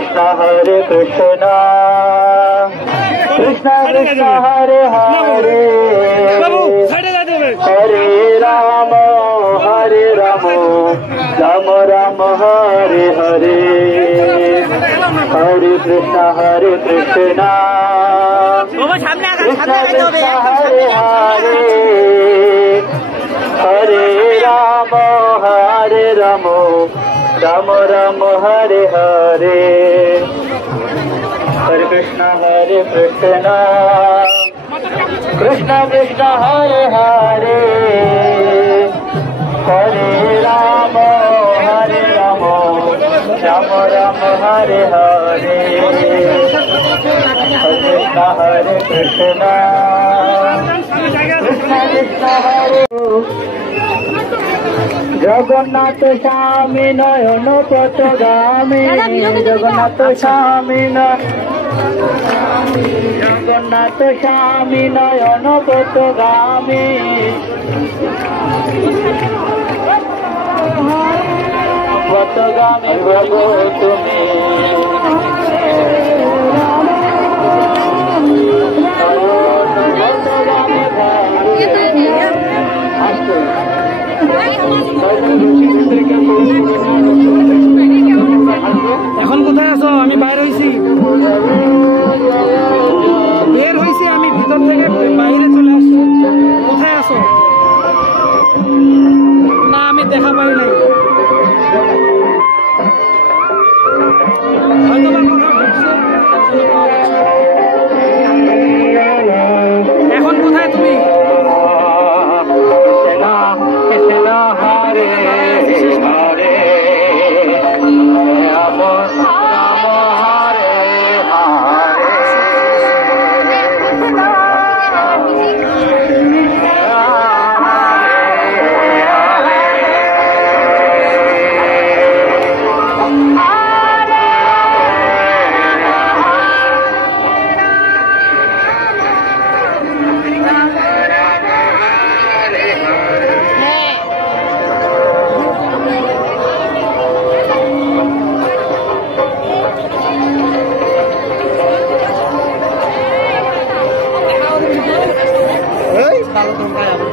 Krishna Krishna Krishna Hare Hare Hare Rama Rama Rama Hare Hare Hare Krishna Krishna Krishna Hare Hare Hare Rama Rama Rama Hare Hare Hare Krishna Krishna Krishna Hare Hare Hare Rama Rama Rama Hare Hare Hare Krishna Krishna Krishna Hare Jagannath স্বামী নয়ন পথগামী জগন্নাথ স্বামী নয়ন পথগামী পথগামী প্রভু তুমি এখন কোথায় আছো? আমি বাইরে হইছি, বের হইছি, আমি ভিতর থেকে বাইরে চলে আসছি। কোথায় আছো? না আমি দেখা পাই নাই, হয়তো বা কোথাও ঢুকছে। এখন কোথায় তুমি? ভালো তোমরা